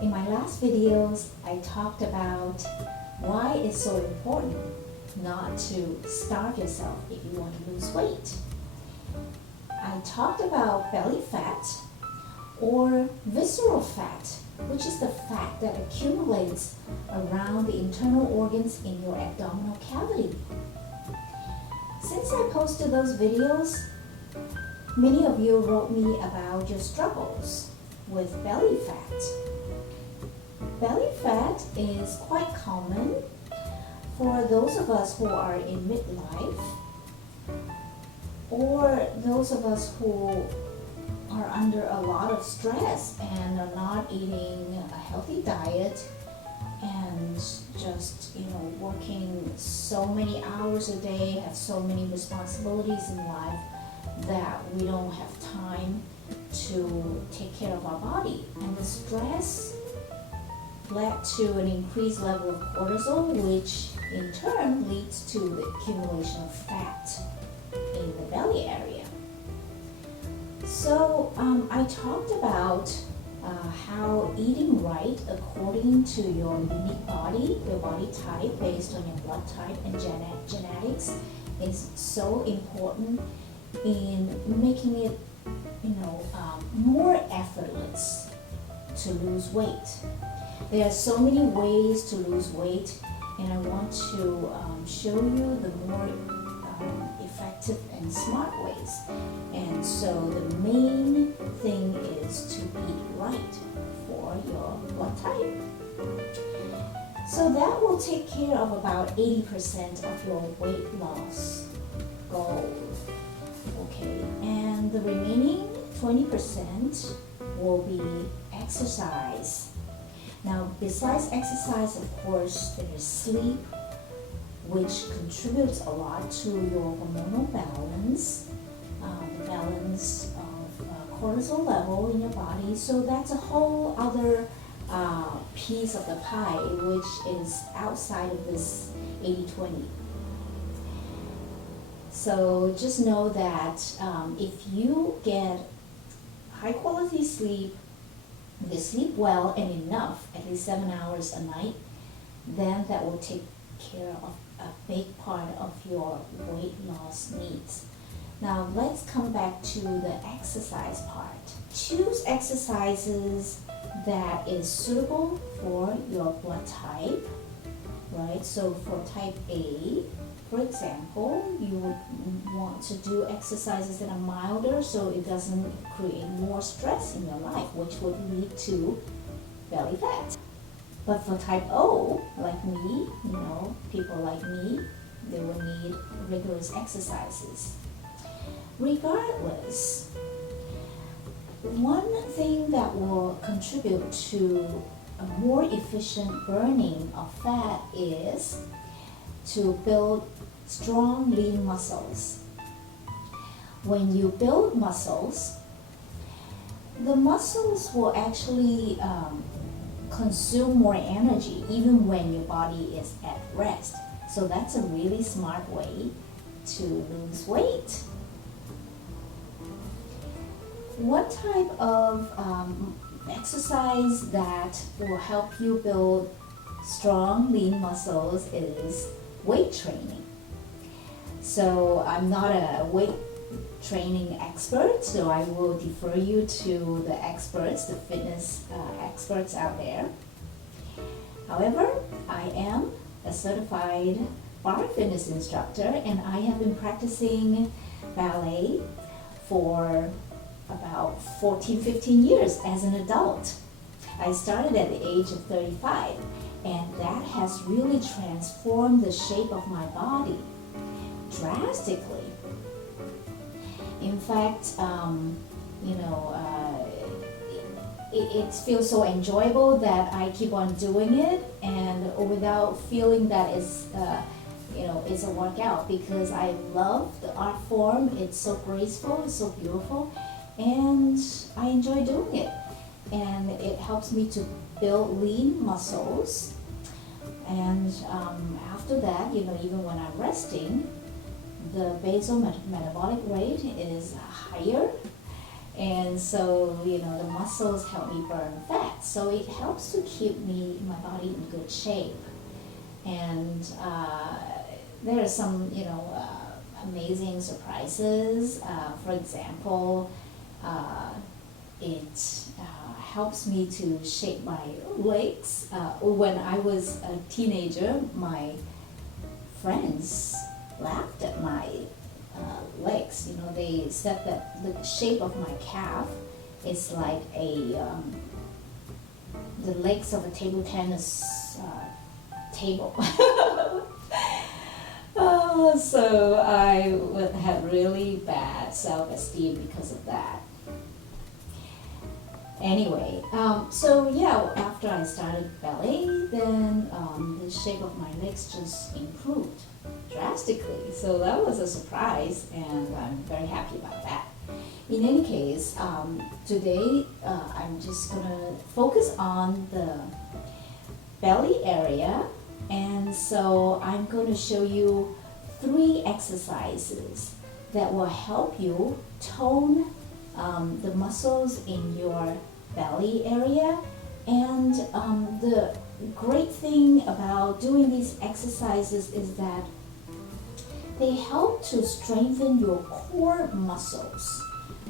In my last videos, I talked about why it's so important not to starve yourself if you want to lose weight. I talked about belly fat or visceral fat, which is the fat that accumulates around the internal organs in your abdominal cavity. Since I posted those videos, many of you wrote me about your struggles with belly fat. Belly fat is quite common for those of us who are in midlife or those of us who are under a lot of stress and are not eating a healthy diet and just working so many hours a day, have so many responsibilities in life that we don't have time to take care of our body. And the stress led to an increased level of cortisol, which in turn leads to the accumulation of fat in the belly area. So I talked about how eating right according to your unique body, your body type based on your blood type and genetics is so important in making it more effortless to lose weight. There are so many ways to lose weight, and I want to show you the more effective and smart ways. And so the main thing is to eat right for your blood type. So that will take care of about 80% of your weight loss goal. Okay, and the remaining 20% will be exercise. Now, besides exercise, of course, there is sleep, which contributes a lot to your hormonal balance, the balance of cortisol level in your body. So that's a whole other piece of the pie, which is outside of this 80-20. So just know that if you get high quality sleep, you sleep well and enough, at least 7 hours a night, then that will take care of a big part of your weight loss needs. Now let's come back to the exercise part. Choose exercises that is suitable for your blood type, right? So for type A, for example, you would want to do exercises that are milder so it doesn't create more stress in your life, which would lead to belly fat. But for type O, like me, people like me, they will need rigorous exercises. Regardless, one thing that will contribute to a more efficient burning of fat is to build strong, lean muscles. When you build muscles, the muscles will actually consume more energy even when your body is at rest. So that's a really smart way to lose weight. One type of exercise that will help you build strong, lean muscles is weight training. So I'm not a weight training expert, so I will defer you to the experts, the fitness experts out there. However, I am a certified bar fitness instructor, and I have been practicing ballet for about 14-15 years as an adult. I started at the age of 35, and that has really transformed the shape of my body drastically. In fact, it feels so enjoyable that I keep on doing it, and without feeling that it's a workout, because I love the art form. It's so graceful, it's so beautiful, and I enjoy doing it. And it helps me to build lean muscles. And after that, even when I'm resting, the basal metabolic rate is higher, And so, the muscles help me burn fat. So it helps to keep my body in good shape. And there are some, amazing surprises. For example, it helps me to shape my legs. When I was a teenager, my friends laughed at my legs. They said that the shape of my calf is like the legs of a table tennis table. So I would have really bad self-esteem because of that. Anyway, so yeah, after I started ballet, then the shape of my legs just improved drastically. So that was a surprise, and I'm very happy about that. In any case, today I'm just gonna focus on the belly area, and so I'm going to show you 3 exercises that will help you tone the muscles in your belly area. And the great thing about doing these exercises is that they help to strengthen your core muscles.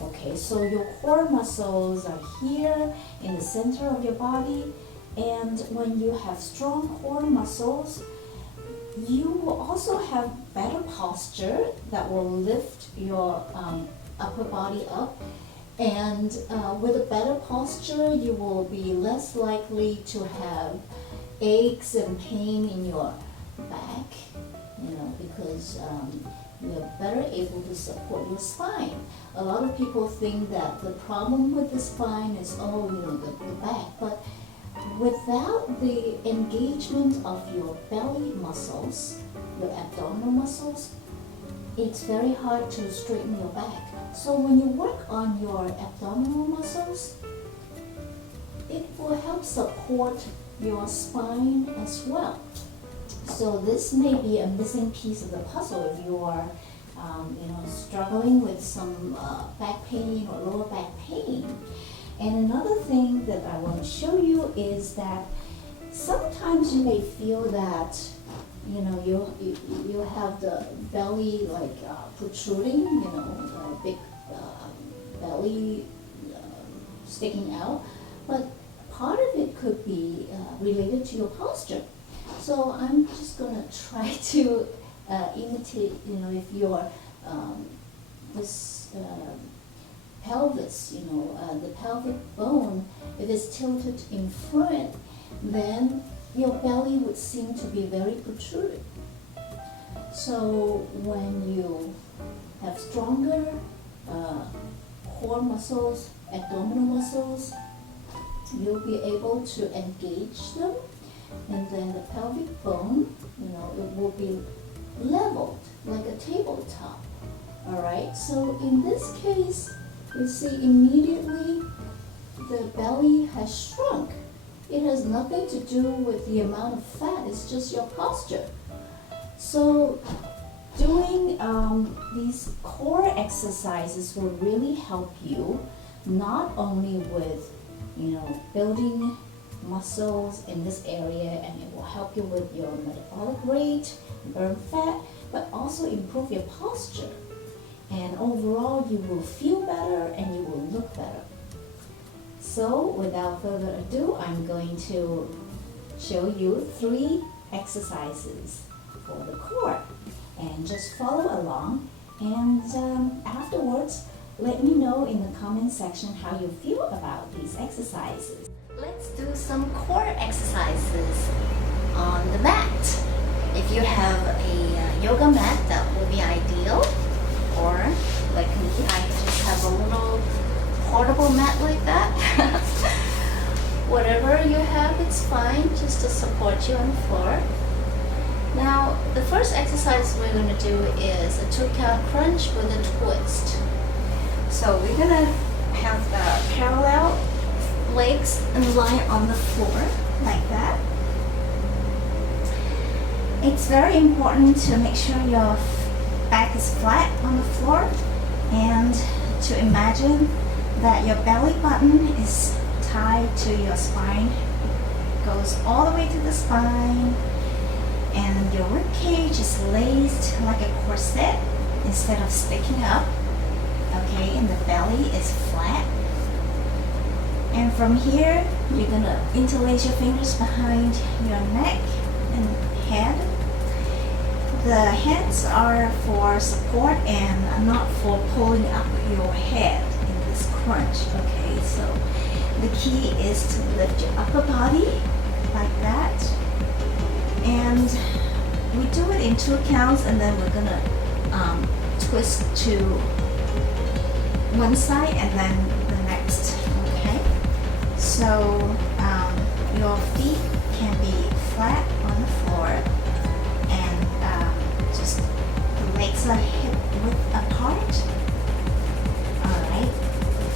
Okay, so your core muscles are here in the center of your body, and when you have strong core muscles, you will also have better posture that will lift your upper body up. And with a better posture, you will be less likely to have aches and pain in your back, because you're better able to support your spine. A lot of people think that the problem with the spine is, the back, but without the engagement of your belly muscles, your abdominal muscles, it's very hard to straighten your back. So when you work on your abdominal muscles, it will help support your spine as well. So this may be a missing piece of the puzzle if you are struggling with some back pain or lower back pain. And another thing that I want to show you is that sometimes you may feel that you have the belly protruding, a big belly sticking out, but part of it could be related to your posture. So I'm just gonna try to imitate, if your this pelvis, the pelvic bone, if it's tilted in front, then your belly would seem to be very protruded. So when you have stronger core muscles, abdominal muscles, you'll be able to engage them, and then the pelvic bone, it will be leveled like a tabletop. All right, so in this case, you see immediately the belly has shrunk. It has nothing to do with the amount of fat, it's just your posture. So doing these core exercises will really help you not only with building muscles in this area, and it will help you with your metabolic rate, burn fat, but also improve your posture. And overall, you will feel better and you will look better. So without further ado, I'm going to show you 3 exercises for the core. And just follow along, and afterwards, let me know in the comment section how you feel about these exercises. Let's do some core exercises on the mat. If you have a yoga mat, that would be ideal. Or like me, I just have a little portable mat like that. Whatever you have, it's fine, just to support you on the floor. Now, the first exercise we're going to do is a 2-count crunch with a twist. So we're going to have the parallel legs and lie on the floor like that. It's very important to make sure your back is flat on the floor, and to imagine that your belly button is tied to your spine, goes all the way to the spine, and your rib cage is laced like a corset instead of sticking up. Okay, and the belly is flat. And from here, you're gonna interlace your fingers behind your neck and head. The hands are for support and not for pulling up your head in this crunch. Okay, so the key is to lift your upper body like that. And we do it in 2 counts, and then we're gonna twist to one side and then the next. Okay, so your feet can be flat on the floor, and just the legs are hip width apart. Alright,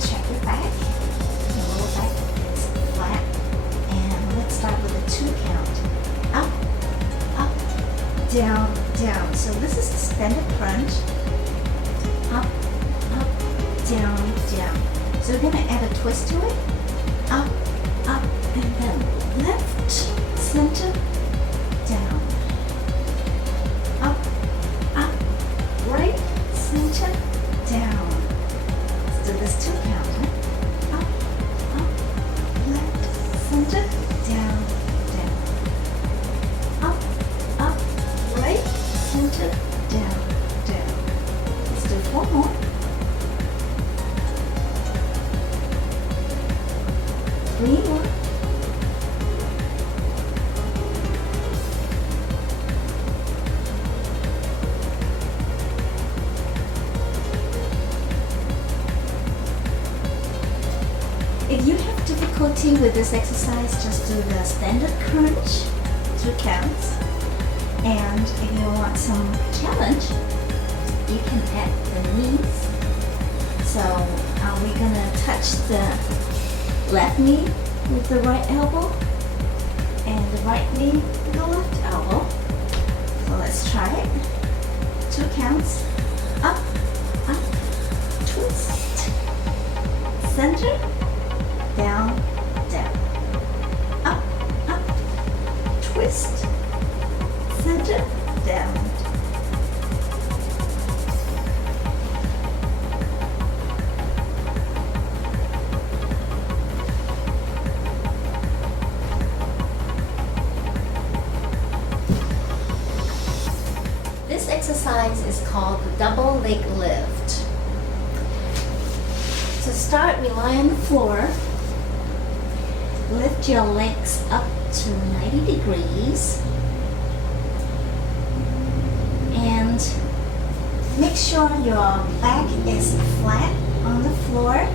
check your back. The lower back is flat, and let's start with a 2 count. Up, up, down, down. So this is the standard crunch. Up, up, down, down. So we're gonna add a twist to it. Up, up, and then left, center, down. Up, up, right, center, down. Let's do this 2 count. Huh? Up, up, left, center, down, down. Up, up, right, center, down, down. Let's do 4 more. 3 more. If you have difficulty with this exercise, just do the standard crunch, 2 counts. And if you want some challenge, you can add the knees. So we're gonna touch the left knee with the right elbow and the right knee with the left elbow. So let's try it. 2 counts. Up, up, twist, center, down, down. Up, up, twist, center, down. This exercise is called the double leg lift. To start, rely on the floor. Lift your legs up to 90 degrees. And make sure your back is flat on the floor.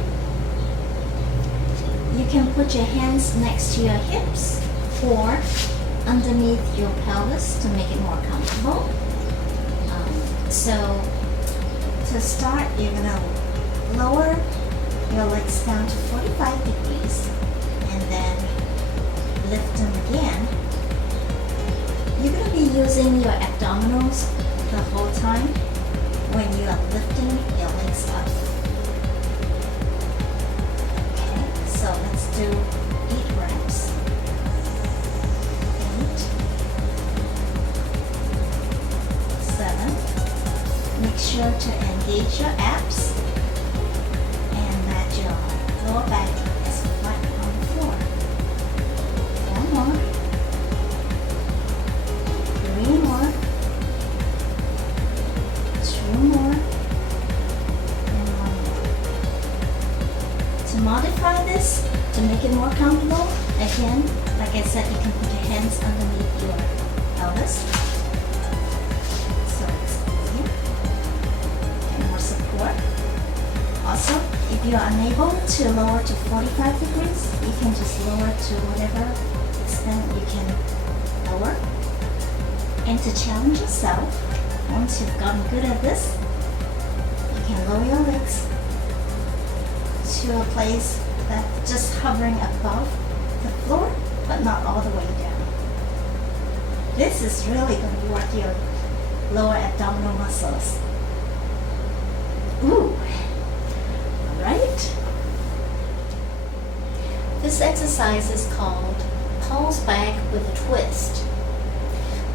You can put your hands next to your hips or underneath your pelvis to make it more comfortable. So to start, you're gonna lower your legs down to 45 degrees and then lift them again. You're gonna be using your abdominals the whole time when you are lifting your legs up. Okay, so let's do 8 reps. 8, 7. Make sure to engage your abs and that your lower back is flat on the floor. 4 more. 3 more. 2 more. And 1 more. To modify this, to make it more comfortable, again, like I said, you can put your hands underneath your pelvis. Also, if you are unable to lower to 45 degrees, you can just lower to whatever extent you can lower. And to challenge yourself, once you've gotten good at this, you can lower your legs to a place that's just hovering above the floor, but not all the way down. This is really going to work your lower abdominal muscles. Ooh! Right? This exercise is called pulse back with a twist.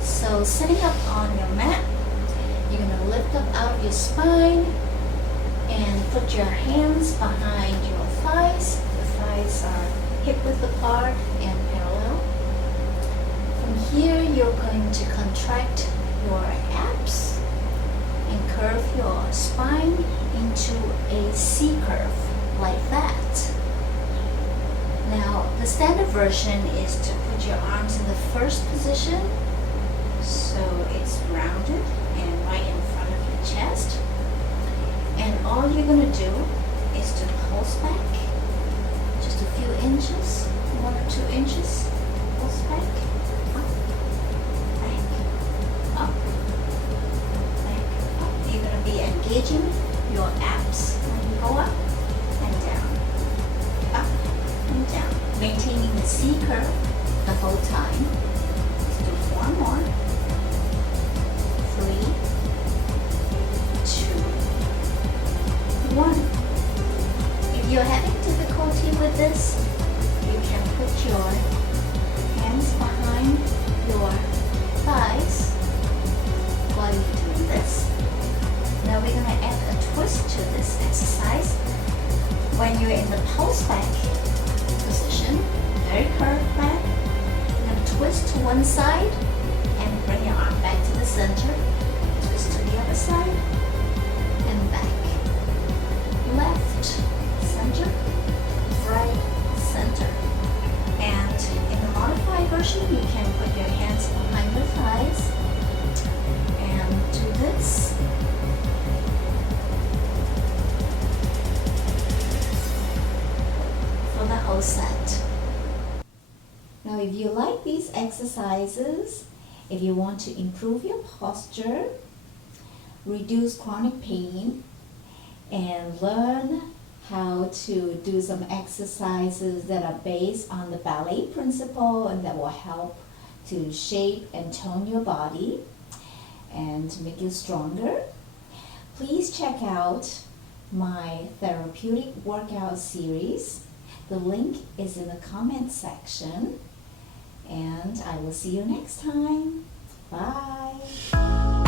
So sitting up on your mat, you're going to lift up out of your spine and put your hands behind your thighs. The thighs are hip width apart and parallel. From here, you're going to contract your abs and curve your spine into a C curve like that. Now, the standard version is to put your arms in the first position, so it's rounded and right in front of your chest. And all you're going to do is to pulse back just a few inches, 1 or 2 inches. Pulse back, up, back, up, back, up. You're going to be engaging your abs when you go up and down, up and down, maintaining the C curve the whole time. Let's do 4 more. 3, 2, 1. If you're having difficulty with this, you can put your hands behind your thighs while you're doing this. Now we're going to add a twist to this exercise. When you're in the pulse back position, very curved back, you're going to twist to one side and bring your arm back to the center. Twist to the other side and back. Left, center, right, center. And in the modified version, you can put your hands behind your thighs and do this. For the whole set. Now, if you like these exercises, if you want to improve your posture, reduce chronic pain, and learn how to do some exercises that are based on the ballet principle and that will help to shape and tone your body and to make you stronger, please check out my therapeutic workout series. The link is in the comment section, and I will see you next time. Bye.